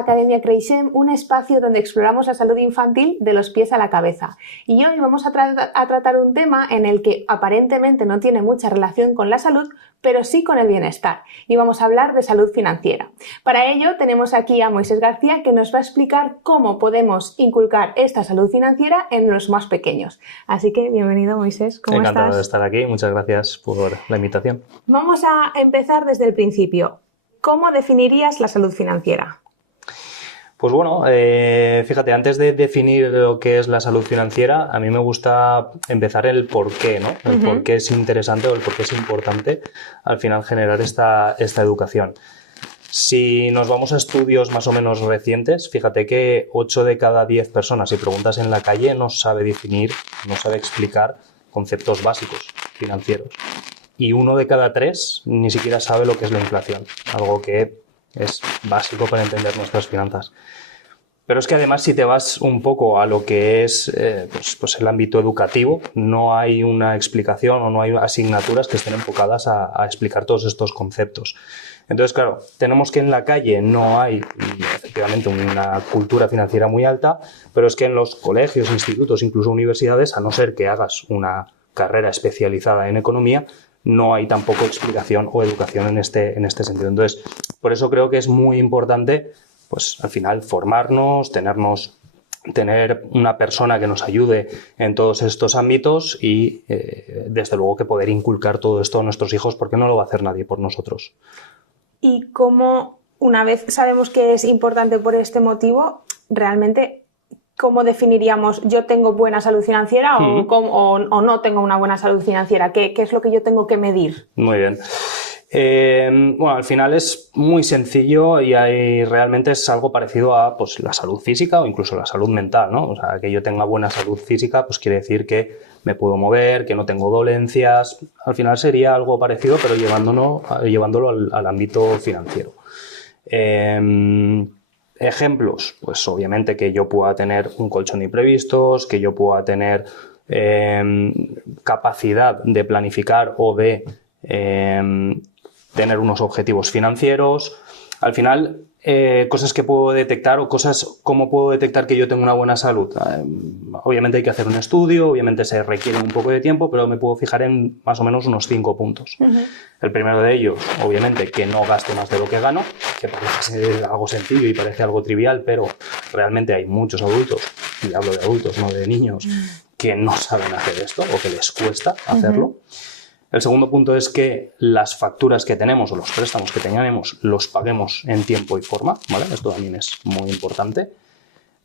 Academia Creixem, un espacio donde exploramos la salud infantil de los pies a la cabeza. Y hoy vamos a tratar un tema en el que aparentemente no tiene mucha relación con la salud, pero sí con el bienestar. Y vamos a hablar de salud financiera. Para ello tenemos aquí a Moisés García, que nos va a explicar cómo podemos inculcar esta salud financiera en los más pequeños. Así que bienvenido, Moisés. ¿Cómo estás? Encantado de estar aquí. Muchas gracias por la invitación. Vamos a empezar desde el principio. ¿Cómo definirías la salud financiera? Pues bueno, fíjate, antes de definir lo que es la salud financiera, a mí me gusta empezar el por qué, ¿no? El por qué es interesante o el por qué es importante al final generar esta educación. Si nos vamos a estudios más o menos recientes, fíjate que 8 de cada 10 personas, si preguntas en la calle, no sabe definir, no sabe explicar conceptos básicos financieros. Y 1 de cada 3 ni siquiera sabe lo que es la inflación, algo que es básico para entender nuestras finanzas. Pero es que además, si te vas un poco a lo que es pues el ámbito educativo, no hay una explicación o no hay asignaturas que estén enfocadas a explicar todos estos conceptos. Entonces, claro, tenemos que en la calle no hay efectivamente una cultura financiera muy alta, pero es que en los colegios, institutos, incluso universidades, a no ser que hagas una carrera especializada en economía, no hay tampoco explicación o educación en este sentido. Entonces, por eso creo que es muy importante, pues al final, formarnos, tener una persona que nos ayude en todos estos ámbitos y, desde luego, que poder inculcar todo esto a nuestros hijos, porque no lo va a hacer nadie por nosotros. Y cómo, una vez sabemos que es importante por este motivo, realmente, ¿cómo definiríamos yo tengo buena salud financiera o no tengo una buena salud financiera? ¿Qué es lo que yo tengo que medir? Muy bien. Bueno, al final es muy sencillo y realmente es algo parecido a pues, la salud física o incluso la salud mental, ¿no? O sea, que yo tenga buena salud física, pues quiere decir que me puedo mover, que no tengo dolencias. Al final sería algo parecido, pero llevándolo al ámbito financiero. Ejemplos, pues obviamente que yo pueda tener un colchón de imprevistos, que yo pueda tener capacidad de planificar o de tener unos objetivos financieros. Al final, cosas que puedo detectar o cosas como puedo detectar que yo tengo una buena salud. Obviamente hay que hacer un estudio, obviamente se requiere un poco de tiempo, pero me puedo fijar en más o menos unos 5 puntos. El primero de ellos, obviamente, que no gaste más de lo que gano, que parece algo sencillo y parece algo trivial, pero realmente hay muchos adultos, y hablo de adultos, no de niños, que no saben hacer esto o que les cuesta hacerlo. El segundo punto es que las facturas que tenemos o los préstamos que tengamos los paguemos en tiempo y forma, ¿vale? Esto también es muy importante.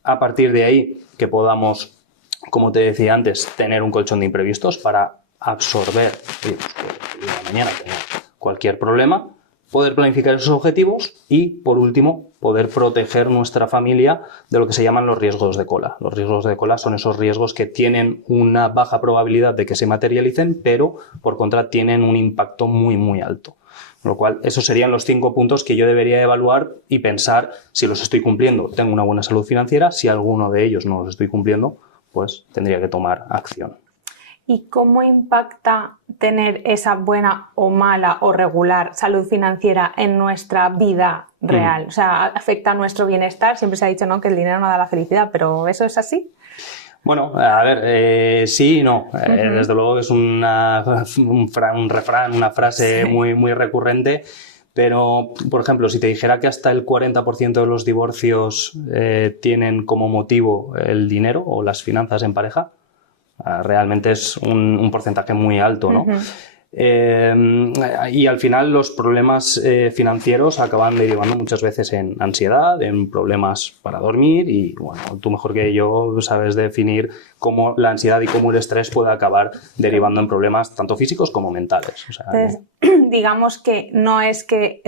A partir de ahí, que podamos, como te decía antes, tener un colchón de imprevistos para absorber, pues, que mañana tenga cualquier problema, poder planificar esos objetivos y, por último, poder proteger nuestra familia de lo que se llaman los riesgos de cola. Los riesgos de cola son esos riesgos que tienen una baja probabilidad de que se materialicen, pero, por contra, tienen un impacto muy, muy alto. Con lo cual, esos serían los 5 puntos que yo debería evaluar y pensar si los estoy cumpliendo. Tengo una buena salud financiera. Si alguno de ellos no los estoy cumpliendo, pues tendría que tomar acción. ¿Y cómo impacta tener esa buena o mala o regular salud financiera en nuestra vida real? O sea, ¿afecta a nuestro bienestar? Siempre se ha dicho, ¿no?, que el dinero no da la felicidad, pero ¿eso es así? Bueno, a ver, sí y no. Desde luego es un refrán, una frase muy, muy recurrente. Pero, por ejemplo, si te dijera que hasta el 40% de los divorcios tienen como motivo el dinero o las finanzas en pareja, realmente es un porcentaje muy alto, ¿no? Y al final los problemas financieros acaban derivando muchas veces en ansiedad, en problemas para dormir y, bueno, tú mejor que yo sabes definir cómo la ansiedad y cómo el estrés puede acabar derivando en problemas tanto físicos como mentales. O sea, entonces, digamos que no es que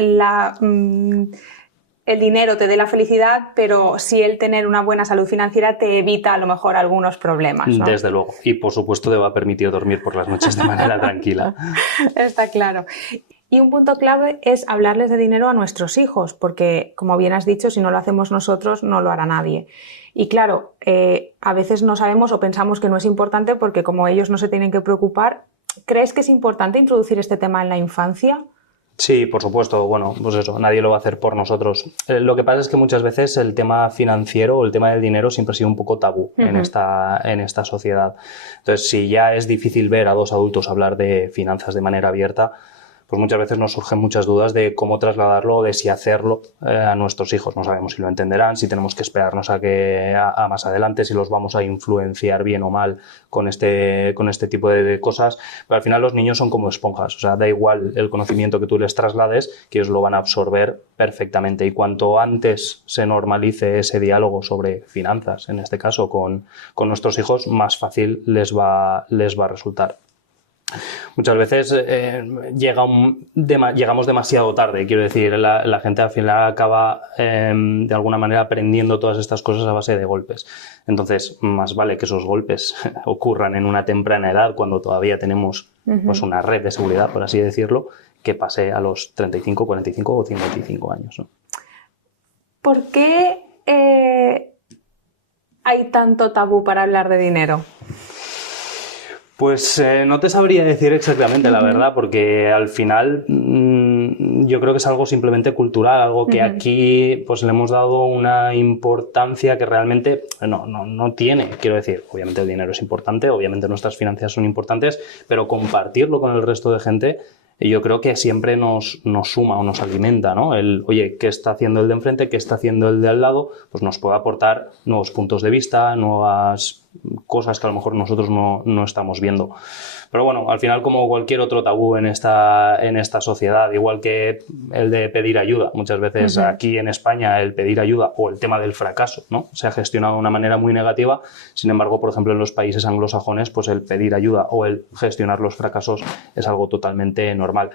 el dinero te dé la felicidad, pero sí el tener una buena salud financiera te evita a lo mejor algunos problemas, ¿no? Desde luego. Y por supuesto te va a permitir dormir por las noches de manera tranquila. Está claro. Y un punto clave es hablarles de dinero a nuestros hijos, porque, como bien has dicho, si no lo hacemos nosotros, no lo hará nadie. Y claro, a veces no sabemos o pensamos que no es importante porque como ellos no se tienen que preocupar, ¿crees que es importante introducir este tema en la infancia? Sí, por supuesto. Bueno, pues eso, nadie lo va a hacer por nosotros. Lo que pasa es que muchas veces el tema financiero o el tema del dinero siempre ha sido un poco tabú en esta sociedad. Entonces, si ya es difícil ver a dos adultos hablar de finanzas de manera abierta, pues muchas veces nos surgen muchas dudas de cómo trasladarlo o de si hacerlo a nuestros hijos. No sabemos si lo entenderán, si tenemos que esperarnos a más adelante, si los vamos a influenciar bien o mal con este tipo de cosas. Pero al final los niños son como esponjas. O sea, da igual el conocimiento que tú les traslades, que ellos lo van a absorber perfectamente. Y cuanto antes se normalice ese diálogo sobre finanzas, en este caso con nuestros hijos, más fácil les va a resultar. Muchas veces llegamos demasiado tarde, quiero decir, la gente al final acaba de alguna manera aprendiendo todas estas cosas a base de golpes. Entonces, más vale que esos golpes ocurran en una temprana edad, cuando todavía tenemos pues, una red de seguridad, por así decirlo, que pase a los 35, 45 o 55 años, ¿no? ¿Por qué hay tanto tabú para hablar de dinero? Pues no te sabría decir exactamente, la verdad, porque al final yo creo que es algo simplemente cultural, algo que aquí pues le hemos dado una importancia que realmente no tiene. Quiero decir, obviamente el dinero es importante, obviamente nuestras finanzas son importantes, pero compartirlo con el resto de gente yo creo que siempre nos suma o nos alimenta, ¿no? Oye, ¿qué está haciendo el de enfrente? ¿Qué está haciendo el de al lado? Pues nos puede aportar nuevos puntos de vista, nuevas cosas que a lo mejor nosotros no estamos viendo. Pero bueno, al final, como cualquier otro tabú en esta sociedad, igual que el de pedir ayuda, muchas veces aquí en España el pedir ayuda o el tema del fracaso, ¿no? Se ha gestionado de una manera muy negativa. Sin embargo, por ejemplo, en los países anglosajones, pues el pedir ayuda o el gestionar los fracasos es algo totalmente normal,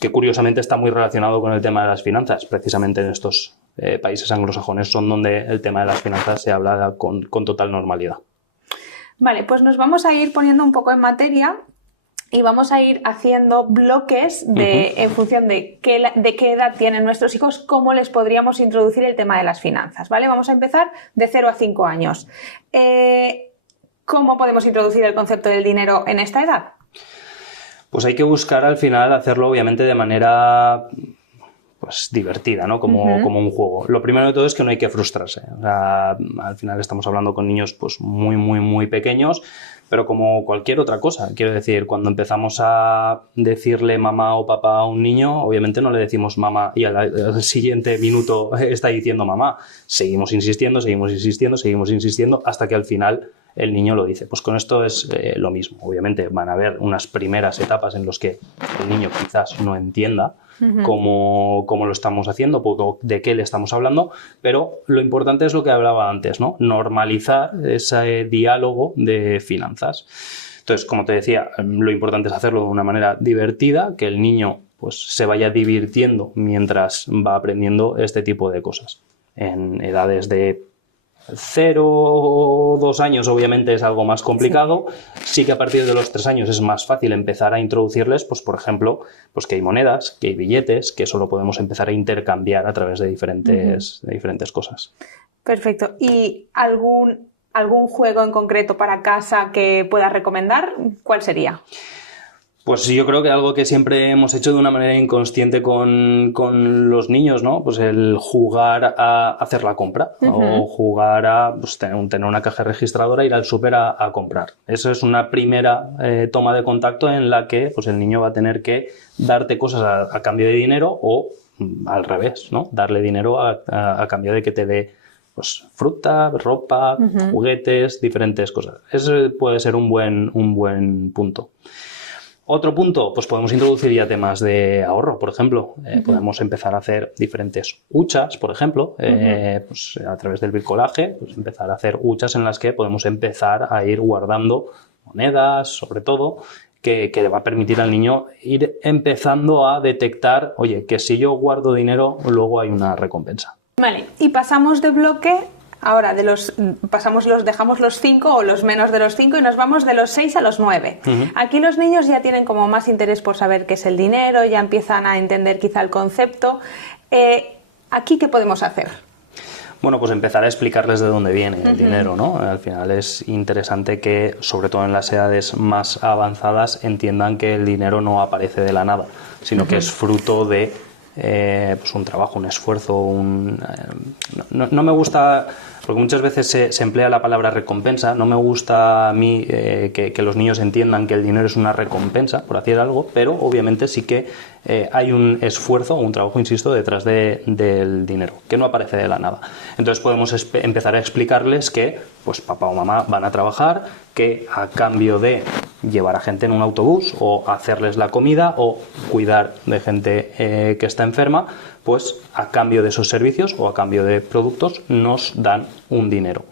que curiosamente está muy relacionado con el tema de las finanzas. Precisamente en estos países anglosajones son donde el tema de las finanzas se habla con total normalidad. Vale, pues nos vamos a ir poniendo un poco en materia y vamos a ir haciendo bloques en función de qué edad tienen nuestros hijos, cómo les podríamos introducir el tema de las finanzas, ¿vale? Vamos a empezar de 0 a 5 años. ¿Cómo podemos introducir el concepto del dinero en esta edad? Pues hay que buscar al final hacerlo obviamente de manera pues divertida, ¿no? Como un juego. Lo primero de todo es que no hay que frustrarse. O sea, al final estamos hablando con niños pues muy, muy, muy pequeños, pero como cualquier otra cosa. Quiero decir, cuando empezamos a decirle mamá o papá a un niño, obviamente no le decimos mamá y al siguiente minuto está diciendo mamá. Seguimos insistiendo, seguimos insistiendo, seguimos insistiendo hasta que al final el niño lo dice. Pues con esto es lo mismo. Obviamente van a haber unas primeras etapas en las que el niño quizás no entienda cómo lo estamos haciendo, de qué le estamos hablando, pero lo importante es lo que hablaba antes, ¿no? Normalizar ese diálogo de finanzas. Entonces, como te decía, lo importante es hacerlo de una manera divertida, que el niño pues, se vaya divirtiendo mientras va aprendiendo este tipo de cosas. En edades de 0 o 2 años obviamente es algo más complicado. Sí que a partir de los 3 años es más fácil empezar a introducirles, pues por ejemplo, pues que hay monedas, que hay billetes, que eso lo podemos empezar a intercambiar a través de diferentes cosas. Perfecto. ¿Y algún juego en concreto para casa que puedas recomendar? ¿Cuál sería? Pues yo creo que algo que siempre hemos hecho de una manera inconsciente con los niños, ¿no? Pues el jugar a hacer la compra o jugar a pues, tener una caja registradora, ir al súper a comprar. Eso es una primera toma de contacto en la que pues, el niño va a tener que darte cosas a cambio de dinero o al revés, ¿no? Darle dinero a cambio de que te dé pues, fruta, ropa, juguetes, diferentes cosas. Ese puede ser un buen punto. Otro punto, pues podemos introducir ya temas de ahorro, por ejemplo. Podemos empezar a hacer diferentes huchas, por ejemplo, pues a través del bricolaje, pues empezar a hacer huchas en las que podemos empezar a ir guardando monedas, sobre todo, que le va a permitir al niño ir empezando a detectar, oye, que si yo guardo dinero, luego hay una recompensa. Vale, y pasamos de bloque. Ahora, dejamos los 5 o los menos de los 5 y nos vamos de los 6 a los 9. Aquí los niños ya tienen como más interés por saber qué es el dinero, ya empiezan a entender quizá el concepto. ¿Aquí qué podemos hacer? Bueno, pues empezar a explicarles de dónde viene el dinero, ¿no? Al final es interesante que, sobre todo en las edades más avanzadas, entiendan que el dinero no aparece de la nada, sino que es fruto de pues un trabajo, un esfuerzo, no me gusta, porque muchas veces se emplea la palabra recompensa, no me gusta a mí que los niños entiendan que el dinero es una recompensa por hacer algo, pero obviamente sí que hay un esfuerzo, un trabajo, insisto, detrás del dinero, que no aparece de la nada. Entonces podemos empezar a explicarles que pues papá o mamá van a trabajar, que a cambio de llevar a gente en un autobús o hacerles la comida o cuidar de gente que está enferma, pues a cambio de esos servicios o a cambio de productos nos dan un dinero.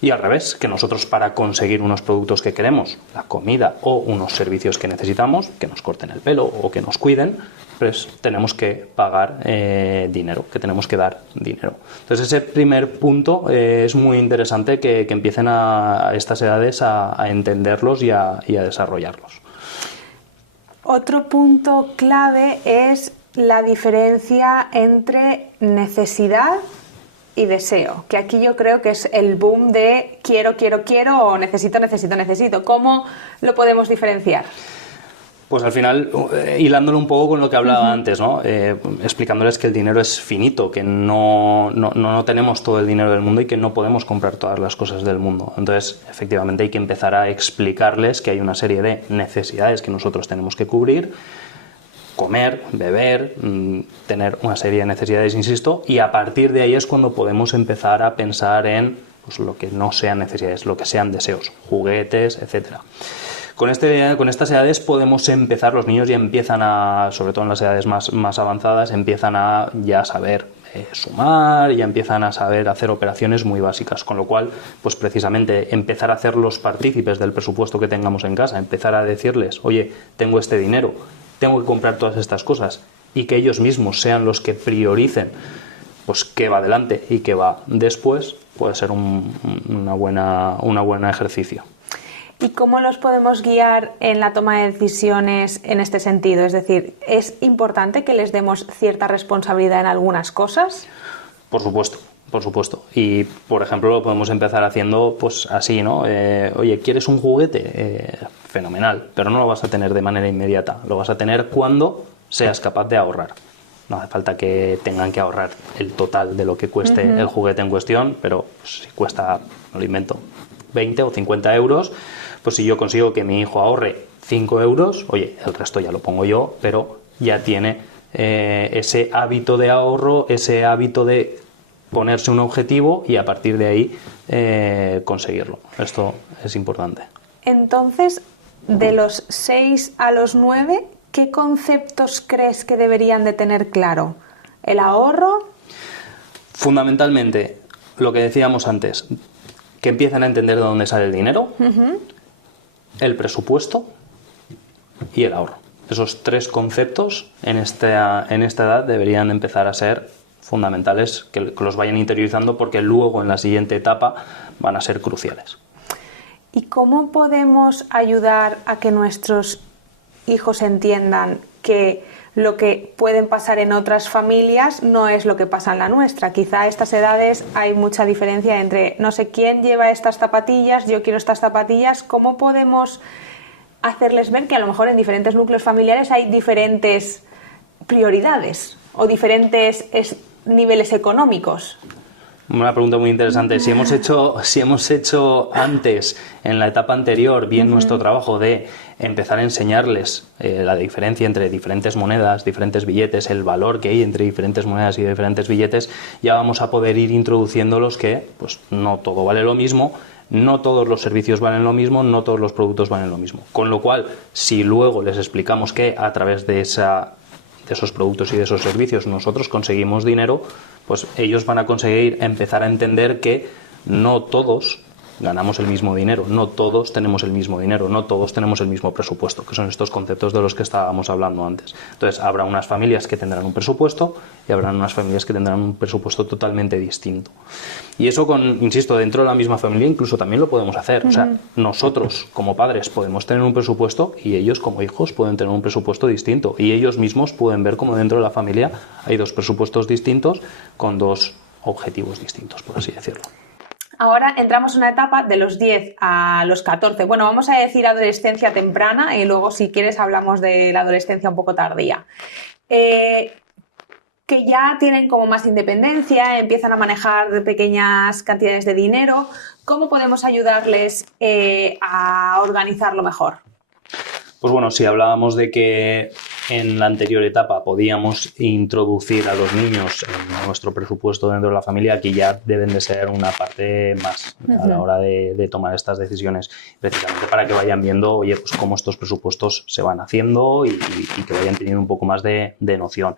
Y al revés, que nosotros para conseguir unos productos que queremos, la comida o unos servicios que necesitamos, que nos corten el pelo o que nos cuiden, pues tenemos que pagar dinero, que tenemos que dar dinero. Entonces ese primer punto es muy interesante que empiecen a estas edades a entenderlos y a desarrollarlos. Otro punto clave es la diferencia entre necesidad y deseo, que aquí yo creo que es el boom de quiero o necesito. ¿Cómo lo podemos diferenciar? Pues al final, hilándolo un poco con lo que hablaba antes, ¿no? Explicándoles que el dinero es finito, que no tenemos todo el dinero del mundo y que no podemos comprar todas las cosas del mundo. Entonces, efectivamente, hay que empezar a explicarles que hay una serie de necesidades que nosotros tenemos que cubrir: comer, beber, tener una serie de necesidades, insisto, y a partir de ahí es cuando podemos empezar a pensar en pues, lo que no sean necesidades, lo que sean deseos, juguetes, etcétera. Con estas edades podemos empezar, los niños ya empiezan a, sobre todo en las edades más avanzadas, empiezan a ya saber sumar, ya empiezan a saber hacer operaciones muy básicas, con lo cual, pues precisamente empezar a hacerlos partícipes del presupuesto que tengamos en casa, empezar a decirles, oye, tengo este dinero, tengo que comprar todas estas cosas, y que ellos mismos sean los que prioricen pues qué va adelante y qué va después, puede ser un buen ejercicio. ¿Y cómo los podemos guiar en la toma de decisiones en este sentido? Es decir, ¿es importante que les demos cierta responsabilidad en algunas cosas? Por supuesto. Y, por ejemplo, lo podemos empezar haciendo pues así, ¿no? Oye, ¿quieres un juguete? Fenomenal, pero no lo vas a tener de manera inmediata. Lo vas a tener cuando seas capaz de ahorrar. No hace falta que tengan que ahorrar el total de lo que cueste el juguete en cuestión, pero pues, si cuesta, no lo invento, 20 o 50 euros, pues si yo consigo que mi hijo ahorre 5 euros, oye, el resto ya lo pongo yo, pero ya tiene ese hábito de ahorro, ese hábito de ponerse un objetivo y a partir de ahí conseguirlo. Esto es importante. Entonces, de los 6 a los 9, ¿qué conceptos crees que deberían de tener claro? ¿El ahorro? Fundamentalmente, lo que decíamos antes, que empiezan a entender de dónde sale el dinero, el presupuesto y el ahorro. Esos tres conceptos en esta edad deberían empezar a ser fundamentales, que los vayan interiorizando porque luego en la siguiente etapa van a ser cruciales. ¿Y cómo podemos ayudar a que nuestros hijos entiendan que lo que pueden pasar en otras familias no es lo que pasa en la nuestra? Quizá a estas edades hay mucha diferencia entre no sé quién lleva estas zapatillas, yo quiero estas zapatillas. ¿Cómo podemos hacerles ver que a lo mejor en diferentes núcleos familiares hay diferentes prioridades o diferentes niveles económicos? Una pregunta muy interesante. Si hemos hecho antes, en la etapa anterior, bien nuestro trabajo de empezar a enseñarles la diferencia entre diferentes monedas, diferentes billetes, el valor que hay entre diferentes monedas y diferentes billetes, ya vamos a poder ir introduciéndolos que pues no todo vale lo mismo, no todos los servicios valen lo mismo, no todos los productos valen lo mismo. Con lo cual, si luego les explicamos que a través de esos productos y de esos servicios nosotros conseguimos dinero, pues ellos van a conseguir empezar a entender que no todos ganamos el mismo dinero, no todos tenemos el mismo dinero, no todos tenemos el mismo presupuesto, que son estos conceptos de los que estábamos hablando antes. Entonces, habrá unas familias que tendrán un presupuesto y habrá unas familias que tendrán un presupuesto totalmente distinto. Y eso, insisto, dentro de la misma familia incluso también lo podemos hacer. O sea, nosotros como padres podemos tener un presupuesto y ellos como hijos pueden tener un presupuesto distinto. Y ellos mismos pueden ver cómo dentro de la familia hay dos presupuestos distintos con dos objetivos distintos, por así decirlo. Ahora entramos en una etapa de los 10 a los 14. Bueno, vamos a decir adolescencia temprana y luego, si quieres, hablamos de la adolescencia un poco tardía. Que ya tienen como más independencia, empiezan a manejar pequeñas cantidades de dinero. ¿Cómo podemos ayudarles a organizarlo mejor? Pues bueno, si hablábamos de que en la anterior etapa podíamos introducir a los niños en nuestro presupuesto dentro de la familia, aquí ya deben de ser una parte más a la hora de tomar estas decisiones, precisamente para que vayan viendo, oye, pues cómo estos presupuestos se van haciendo y que vayan teniendo un poco más de noción.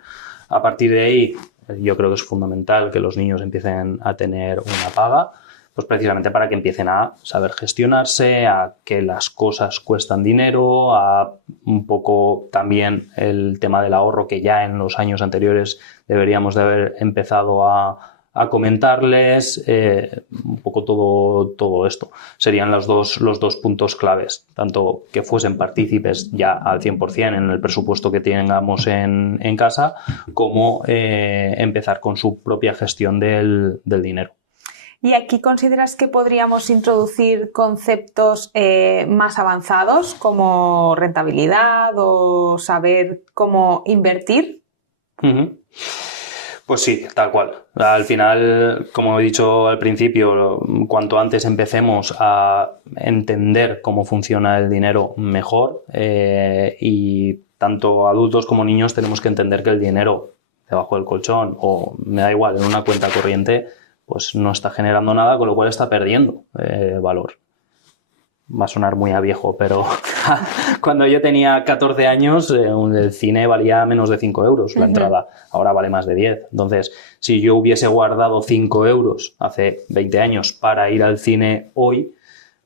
A partir de ahí, yo creo que es fundamental que los niños empiecen a tener una paga, pues precisamente para que empiecen a saber gestionarse, a que las cosas cuestan dinero, a un poco también el tema del ahorro, que ya en los años anteriores deberíamos de haber empezado a comentarles, un poco todo esto. Serían los dos puntos claves, tanto que fuesen partícipes ya al 100% en el presupuesto que tengamos en casa, como empezar con su propia gestión del dinero. ¿Y aquí consideras que podríamos introducir conceptos más avanzados como rentabilidad o saber cómo invertir? Uh-huh. Pues sí, tal cual. Al final, como he dicho al principio, cuanto antes empecemos a entender cómo funciona el dinero, mejor. Y tanto adultos como niños tenemos que entender que el dinero debajo del colchón, o me da igual, en una cuenta corriente, pues no está generando nada, con lo cual está perdiendo valor. Va a sonar muy a viejo, pero cuando yo tenía 14 años el cine valía menos de 5 euros la entrada, ahora vale más de 10. Entonces, si yo hubiese guardado 5 euros hace 20 años para ir al cine hoy,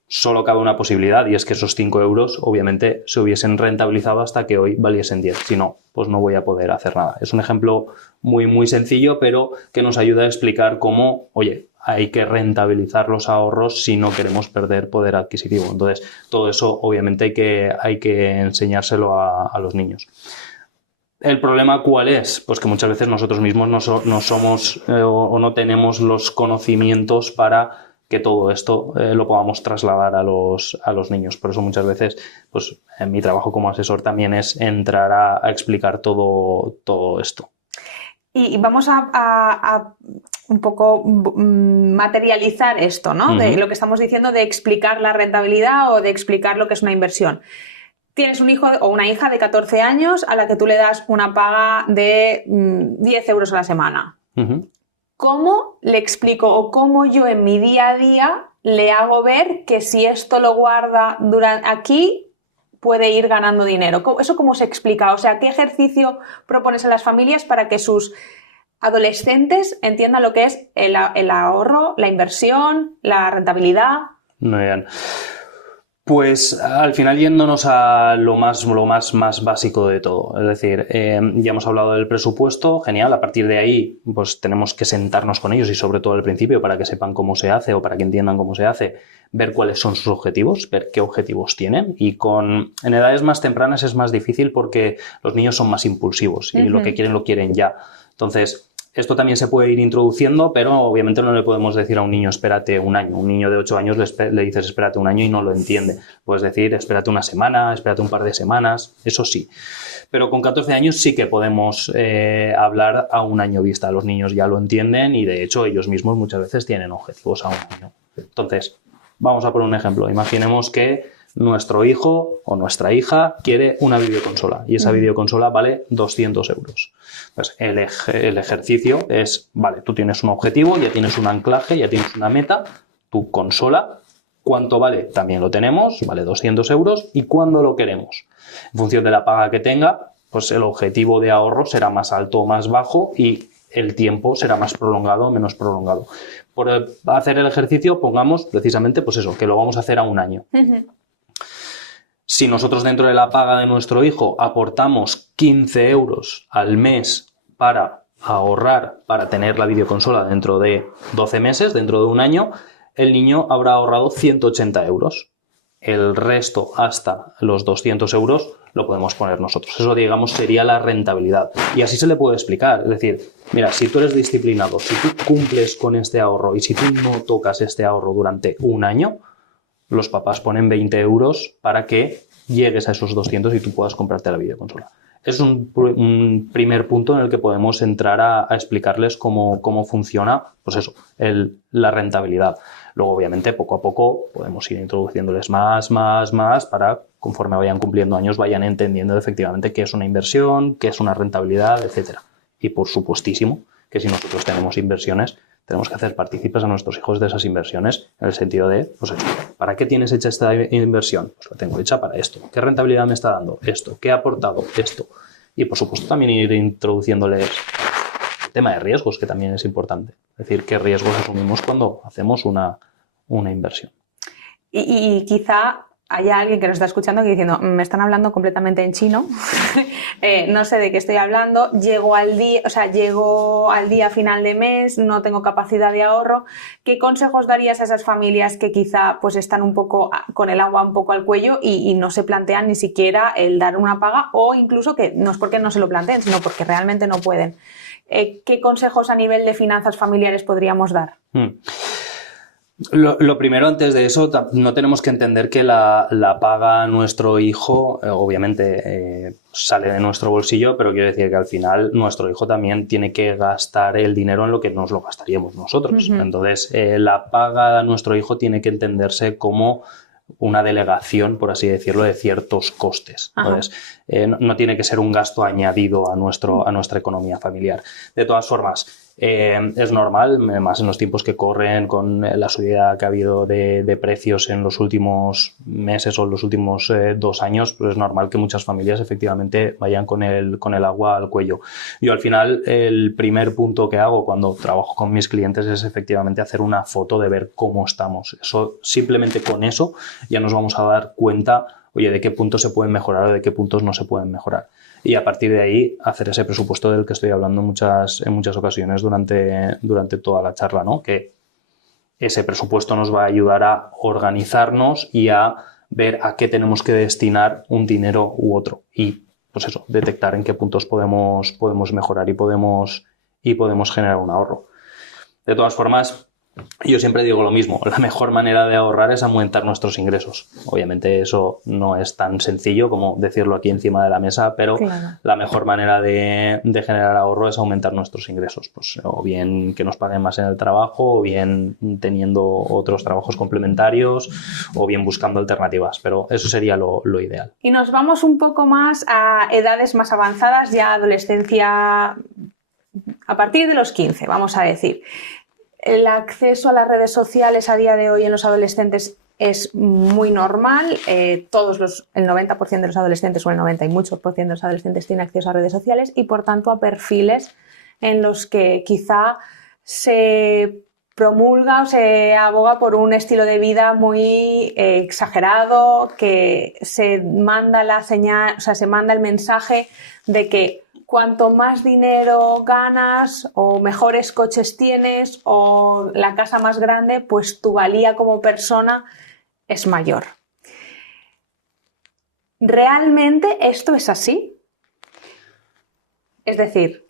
solo cabe una posibilidad, y es que esos 5 euros obviamente se hubiesen rentabilizado hasta que hoy valiesen 10. Si no, pues no voy a poder hacer nada. Es un ejemplo muy, muy sencillo, pero que nos ayuda a explicar cómo, oye, hay que rentabilizar los ahorros si no queremos perder poder adquisitivo. Entonces, todo eso obviamente hay que enseñárselo a los niños. ¿El problema cuál es? Pues que muchas veces nosotros mismos no somos o no tenemos los conocimientos para que todo esto lo podamos trasladar a los niños. Por eso muchas veces, pues en mi trabajo como asesor también es entrar a explicar todo esto. Y vamos a un poco materializar esto, ¿no? De lo que estamos diciendo, de explicar la rentabilidad o de explicar lo que es una inversión. Tienes un hijo o una hija de 14 años a la que tú le das una paga de 10 euros a la semana. ¿Cómo le explico o cómo yo en mi día a día le hago ver que si esto lo guarda aquí puede ir ganando dinero? ¿Eso cómo se explica? O sea, ¿qué ejercicio propones a las familias para que sus adolescentes entiendan lo que es el ahorro, la inversión, la rentabilidad? Muy bien. Pues al final yéndonos a lo más básico de todo, es decir, ya hemos hablado del presupuesto, genial, a partir de ahí pues tenemos que sentarnos con ellos y sobre todo al principio para que sepan cómo se hace o para que entiendan cómo se hace, ver cuáles son sus objetivos, ver qué objetivos tienen, y en edades más tempranas es más difícil porque los niños son más impulsivos y lo que quieren lo quieren ya. Entonces, esto también se puede ir introduciendo, pero obviamente no le podemos decir a un niño espérate un año. Un niño de 8 años le dices espérate un año y no lo entiende. Puedes decir espérate una semana, espérate un par de semanas, eso sí. Pero con 14 años sí que podemos hablar a un año vista. Los niños ya lo entienden y de hecho ellos mismos muchas veces tienen objetivos a un año. Entonces, vamos a poner un ejemplo. Imaginemos que nuestro hijo o nuestra hija quiere una videoconsola y esa videoconsola vale 200 euros. Pues el ejercicio es, vale, tú tienes un objetivo, ya tienes un anclaje, ya tienes una meta, tu consola, ¿cuánto vale? También lo tenemos, vale 200 euros, ¿y cuándo lo queremos? En función de la paga que tenga, pues el objetivo de ahorro será más alto o más bajo y el tiempo será más prolongado o menos prolongado. Por hacer el ejercicio, pongamos precisamente pues eso, que lo vamos a hacer a un año. Si nosotros dentro de la paga de nuestro hijo aportamos 15 euros al mes para ahorrar, para tener la videoconsola dentro de 12 meses, dentro de un año, el niño habrá ahorrado 180 euros. el resto hasta los 200 euros lo podemos poner nosotros. Eso, digamos, sería la rentabilidad. Y así se le puede explicar. Es decir, mira, si tú eres disciplinado, si tú cumples con este ahorro y si tú no tocas este ahorro durante un año, los papás ponen 20 euros para que llegues a esos 200 y tú puedas comprarte la videoconsola. Es un primer punto en el que podemos entrar a explicarles cómo funciona, pues eso, la rentabilidad. Luego, obviamente, poco a poco podemos ir introduciéndoles más, para, conforme vayan cumpliendo años, vayan entendiendo efectivamente qué es una inversión, qué es una rentabilidad, etcétera. Y por supuestísimo que si nosotros tenemos inversiones, tenemos que hacer partícipes a nuestros hijos de esas inversiones, en el sentido de, pues, ¿para qué tienes hecha esta inversión? Pues la tengo hecha para esto. ¿Qué rentabilidad me está dando? Esto. ¿Qué ha aportado? Esto. Y, por supuesto, también ir introduciéndoles el tema de riesgos, que también es importante. Es decir, qué riesgos asumimos cuando hacemos una inversión. Y quizá haya alguien que nos está escuchando que diciendo, me están hablando completamente en chino, no sé de qué estoy hablando, llego al día final de mes, no tengo capacidad de ahorro. ¿Qué consejos darías a esas familias que quizá pues están un poco con el agua un poco al cuello y no se plantean ni siquiera el dar una paga, o incluso que no es porque no se lo planteen, sino porque realmente no pueden? ¿Qué consejos a nivel de finanzas familiares podríamos dar? Lo primero, antes de eso, no tenemos que entender que la paga a nuestro hijo, obviamente sale de nuestro bolsillo, pero quiero decir que al final nuestro hijo también tiene que gastar el dinero en lo que nos lo gastaríamos nosotros. Uh-huh. Entonces, la paga a nuestro hijo tiene que entenderse como una delegación, por así decirlo, de ciertos costes. Entonces, no tiene que ser un gasto añadido a nuestra economía familiar. De todas formas, es normal, más en los tiempos que corren, con la subida que ha habido de precios en los últimos meses o en los últimos 2 años, pues es normal que muchas familias efectivamente vayan con el agua al cuello. Yo, al final, el primer punto que hago cuando trabajo con mis clientes es efectivamente hacer una foto de ver cómo estamos. Simplemente con eso ya nos vamos a dar cuenta, oye, de qué puntos se pueden mejorar o de qué puntos no se pueden mejorar. Y a partir de ahí hacer ese presupuesto del que estoy hablando en muchas ocasiones durante toda la charla, ¿no? Que ese presupuesto nos va a ayudar a organizarnos y a ver a qué tenemos que destinar un dinero u otro. Y, pues eso, detectar en qué puntos podemos mejorar y podemos generar un ahorro. De todas formas, yo siempre digo lo mismo, la mejor manera de ahorrar es aumentar nuestros ingresos. Obviamente eso no es tan sencillo como decirlo aquí encima de la mesa, pero claro, la mejor manera de generar ahorro es aumentar nuestros ingresos. Pues, o bien que nos paguen más en el trabajo, o bien teniendo otros trabajos complementarios, o bien buscando alternativas, pero eso sería lo ideal. Y nos vamos un poco más a edades más avanzadas, ya adolescencia a partir de los 15, vamos a decir. El acceso a las redes sociales a día de hoy en los adolescentes es muy normal. El 90% de los adolescentes, o el 90 y muchos por ciento de los adolescentes tienen acceso a redes sociales y, por tanto, a perfiles en los que quizá se promulga o se aboga por un estilo de vida muy exagerado, que se manda la señal, o sea, se manda el mensaje de que cuanto más dinero ganas o mejores coches tienes o la casa más grande, pues tu valía como persona es mayor. ¿Realmente esto es así? Es decir,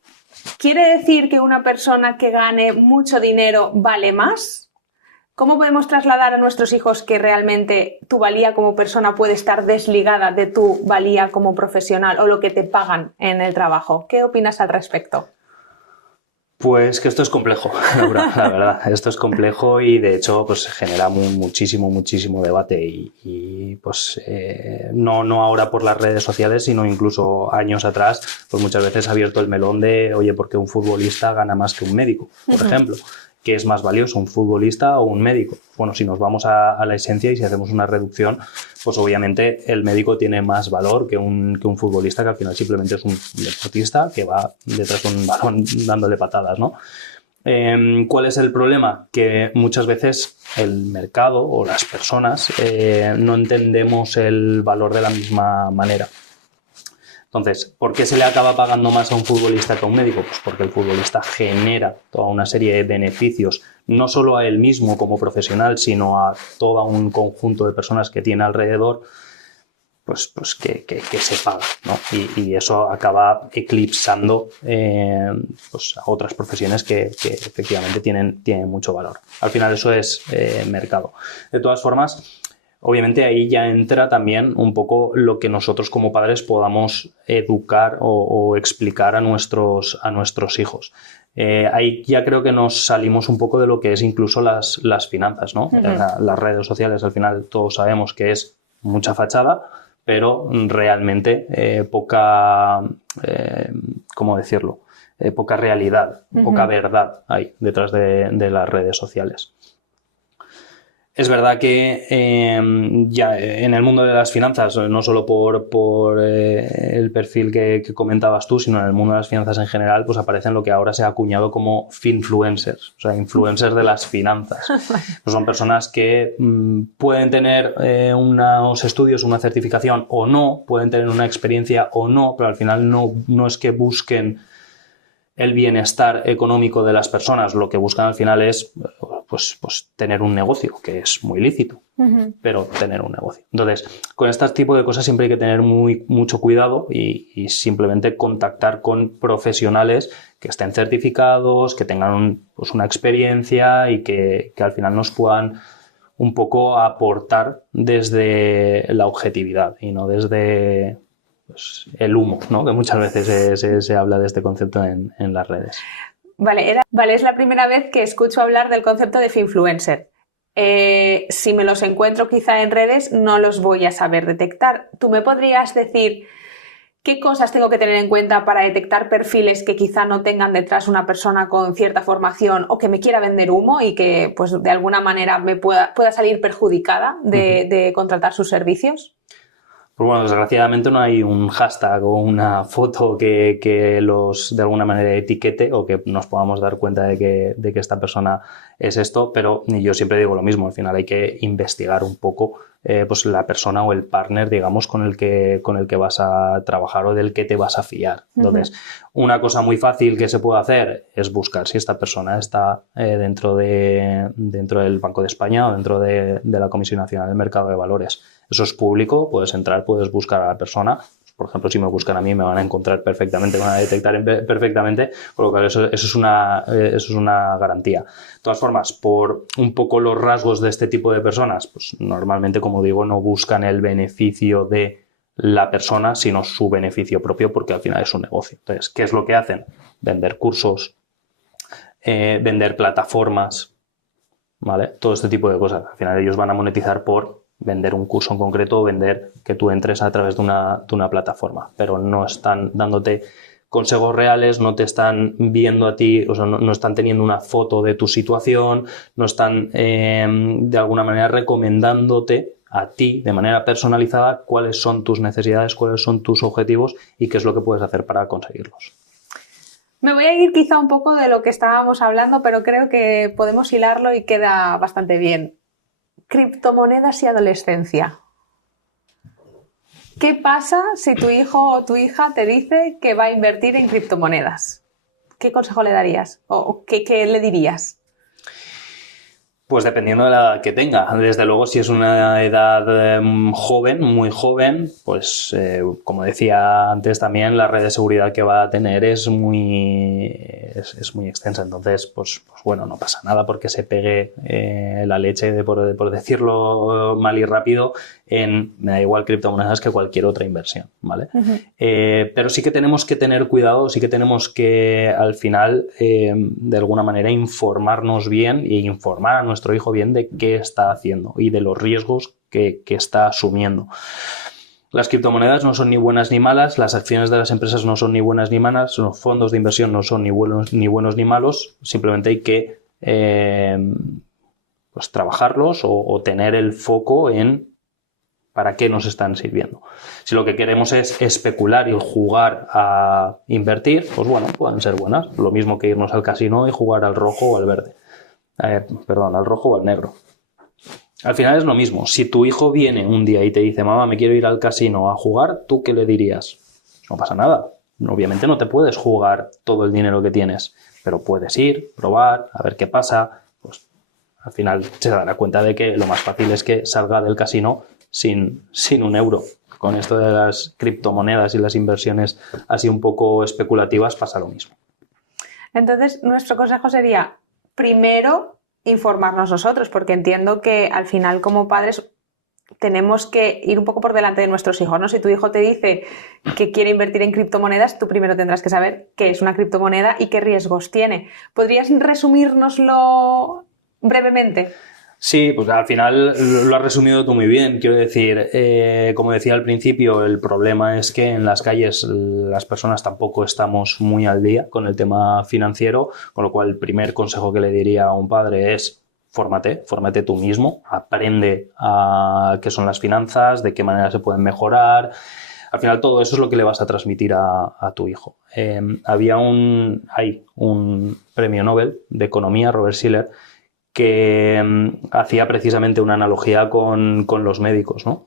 ¿quiere decir que una persona que gane mucho dinero vale más? ¿Cómo podemos trasladar a nuestros hijos que realmente tu valía como persona puede estar desligada de tu valía como profesional o lo que te pagan en el trabajo? ¿Qué opinas al respecto? Pues que esto es complejo, Laura, la verdad. Esto es complejo y, de hecho, pues genera muchísimo debate y pues no ahora por las redes sociales, sino incluso años atrás, pues muchas veces ha abierto el melón de, oye, ¿por qué un futbolista gana más que un médico, por ejemplo? ¿Qué es más valioso, un futbolista o un médico? Bueno, si nos vamos a la esencia y si hacemos una reducción, pues obviamente el médico tiene más valor que un futbolista, que al final simplemente es un deportista que va detrás de un balón dándole patadas, ¿no? ¿Cuál es el problema? Que muchas veces el mercado o las personas no entendemos el valor de la misma manera. Entonces, ¿por qué se le acaba pagando más a un futbolista que a un médico? Pues porque el futbolista genera toda una serie de beneficios, no solo a él mismo como profesional, sino a todo un conjunto de personas que tiene alrededor, pues que se paga, ¿no? Y eso acaba eclipsando pues a otras profesiones que efectivamente tienen mucho valor. Al final eso es mercado. De todas formas, obviamente ahí ya entra también un poco lo que nosotros como padres podamos educar o explicar a nuestros hijos. Ahí ya creo que nos salimos un poco de lo que es incluso las finanzas, ¿no? Las redes sociales, al final todos sabemos que es mucha fachada, pero realmente poca, ¿cómo decirlo? Poca realidad, poca verdad hay detrás de las redes sociales. Es verdad que ya en el mundo de las finanzas, no solo por el perfil que comentabas tú, sino en el mundo de las finanzas en general, pues aparecen lo que ahora se ha acuñado como finfluencers, o sea, influencers de las finanzas. Pues son personas que pueden tener unos estudios, una certificación o no, pueden tener una experiencia o no, pero al final no es que busquen el bienestar económico de las personas, lo que buscan al final es pues tener un negocio, que es muy lícito, pero tener un negocio. Entonces, con este tipo de cosas siempre hay que tener mucho cuidado y simplemente contactar con profesionales que estén certificados, que tengan una experiencia y que al final nos puedan un poco aportar desde la objetividad y no desde el humo, ¿no? Que muchas veces se habla de este concepto en las redes. Vale, es la primera vez que escucho hablar del concepto de finfluencer. Si me los encuentro quizá en redes, no los voy a saber detectar. ¿Tú me podrías decir qué cosas tengo que tener en cuenta para detectar perfiles que quizá no tengan detrás una persona con cierta formación o que me quiera vender humo y que pues de alguna manera me pueda salir perjudicada de contratar sus servicios? Pues bueno, desgraciadamente no hay un hashtag o una foto que los de alguna manera etiquete o que nos podamos dar cuenta de que esta persona es esto, pero yo siempre digo lo mismo, al final hay que investigar un poco pues la persona o el partner, digamos, con el que vas a trabajar o del que te vas a fiar. Entonces, una cosa muy fácil que se puede hacer es buscar si esta persona está dentro del Banco de España o dentro de la Comisión Nacional del Mercado de Valores. Eso es público, puedes entrar, puedes buscar a la persona. Por ejemplo, si me buscan a mí me van a encontrar perfectamente, me van a detectar perfectamente, por lo cual eso es una garantía. De todas formas, por un poco los rasgos de este tipo de personas, pues normalmente, como digo, no buscan el beneficio de la persona, sino su beneficio propio, porque al final es un negocio. Entonces, ¿qué es lo que hacen? Vender cursos, vender plataformas, ¿vale? Todo este tipo de cosas. Al final ellos van a monetizar por vender un curso en concreto o vender que tú entres a través de una plataforma, pero no están dándote consejos reales, no te están viendo a ti, o sea, no están teniendo una foto de tu situación, no están de alguna manera recomendándote a ti de manera personalizada cuáles son tus necesidades, cuáles son tus objetivos y qué es lo que puedes hacer para conseguirlos. Me voy a ir quizá un poco de lo que estábamos hablando, pero creo que podemos hilarlo y queda bastante bien. Criptomonedas y adolescencia. ¿Qué pasa si tu hijo o tu hija te dice que va a invertir en criptomonedas? ¿Qué consejo le darías? ¿O qué le dirías? Pues dependiendo de la edad que tenga. Desde luego, si es una edad joven, muy joven, pues como decía antes también, la red de seguridad que va a tener es muy extensa. Entonces, pues bueno, no pasa nada porque se pegue la leche, por decirlo mal y rápido, me da igual criptomonedas que cualquier otra inversión, ¿vale? Pero sí que tenemos que tener cuidado, sí que tenemos que al final de alguna manera informarnos bien e informar a nuestro hijo bien de qué está haciendo y de los riesgos que está asumiendo. Las criptomonedas no son ni buenas ni malas, las acciones de las empresas no son ni buenas ni malas, los fondos de inversión no son ni buenos ni malos, simplemente hay que pues trabajarlos o tener el foco en para qué nos están sirviendo. Si lo que queremos es especular y jugar a invertir, pues bueno, pueden ser buenas. Lo mismo que irnos al casino y jugar al rojo o al verde. Al rojo o al negro. Al final es lo mismo. Si tu hijo viene un día y te dice, mamá, me quiero ir al casino a jugar, ¿tú qué le dirías? no pasa nada. Obviamente no te puedes jugar todo el dinero que tienes, pero puedes ir, probar, a ver qué pasa. Pues al final se dará cuenta de que lo más fácil es que salga del casino sin un euro. Con esto de las criptomonedas y las inversiones así un poco especulativas pasa lo mismo. Entonces, nuestro consejo sería, primero, informarnos nosotros, porque entiendo que al final como padres tenemos que ir un poco por delante de nuestros hijos, ¿no? Si tu hijo te dice que quiere invertir en criptomonedas, tú primero tendrás que saber qué es una criptomoneda y qué riesgos tiene. ¿Podrías resumírnoslo brevemente? Sí, pues al final lo has resumido tú muy bien. Quiero decir, como decía al principio, el problema es que en las calles las personas tampoco estamos muy al día con el tema financiero, con lo cual el primer consejo que le diría a un padre es fórmate tú mismo, aprende a qué son las finanzas, de qué manera se pueden mejorar. Al final todo eso es lo que le vas a transmitir a tu hijo. Hay un premio Nobel de Economía, Robert Shiller, que hacía precisamente una analogía con los médicos, ¿no?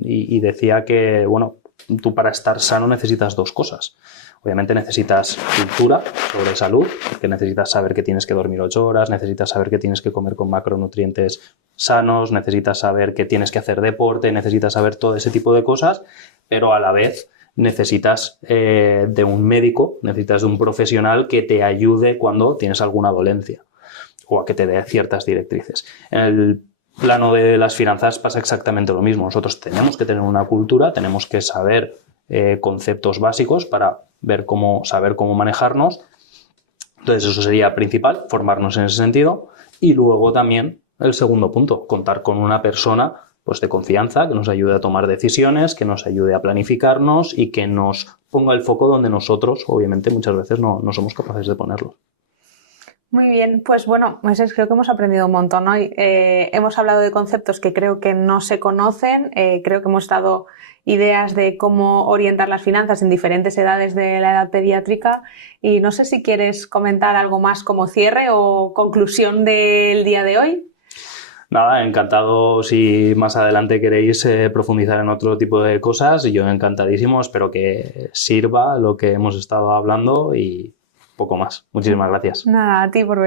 Y decía que, bueno, tú para estar sano necesitas dos cosas. Obviamente necesitas cultura sobre salud, porque necesitas saber que tienes que dormir 8 horas, necesitas saber que tienes que comer con macronutrientes sanos, necesitas saber que tienes que hacer deporte, necesitas saber todo ese tipo de cosas, pero a la vez necesitas de un médico, necesitas de un profesional que te ayude cuando tienes alguna dolencia o a que te dé ciertas directrices. En el plano de las finanzas pasa exactamente lo mismo. Nosotros tenemos que tener una cultura, tenemos que saber conceptos básicos para saber cómo manejarnos. Entonces eso sería principal, formarnos en ese sentido. Y luego también el segundo punto, contar con una persona pues, de confianza que nos ayude a tomar decisiones, que nos ayude a planificarnos y que nos ponga el foco donde nosotros, obviamente, muchas veces no somos capaces de ponerlo. Muy bien, pues bueno, Moisés, creo que hemos aprendido un montón hoy. Hemos hablado de conceptos que creo que no se conocen, creo que hemos dado ideas de cómo orientar las finanzas en diferentes edades de la edad pediátrica y no sé si quieres comentar algo más como cierre o conclusión del día de hoy. Nada, encantado si más adelante queréis profundizar en otro tipo de cosas. Yo encantadísimo, espero que sirva lo que hemos estado hablando y poco más. Muchísimas gracias. Nada, a ti por venir.